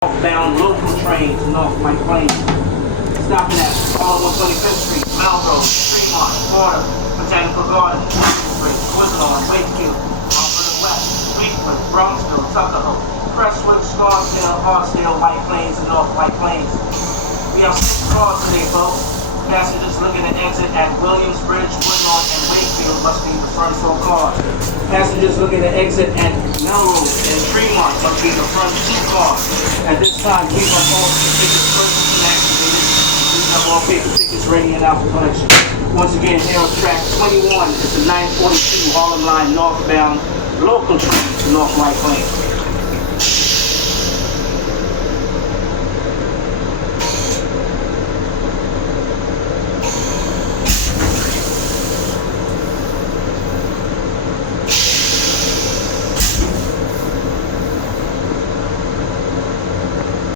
Northbound local train to North White Plains. Stopping at all 125th Street, Melrose, Fremont, Florida, Botanical Gardens, Bridge, Woodlawn, Wakefield, Alberta West, Fleetwood, Bronxville, Tuckahoe, Crestwood, Scarsdale, Hartsdale, White Plains, and North White Plains. We have 6 cars today, folks. Passengers looking to exit at Williamsbridge, Woodlawn, and Wakefield must be in the front 4 cars. Passengers looking to exit at Melrose and Fremont must be in the front 2 cars. At this time, keep up all tickets first and activated. Please have all paper tickets ready and out for collection. Once again, here on track 21 is the 942 Harlem Line northbound local train to North White Plains.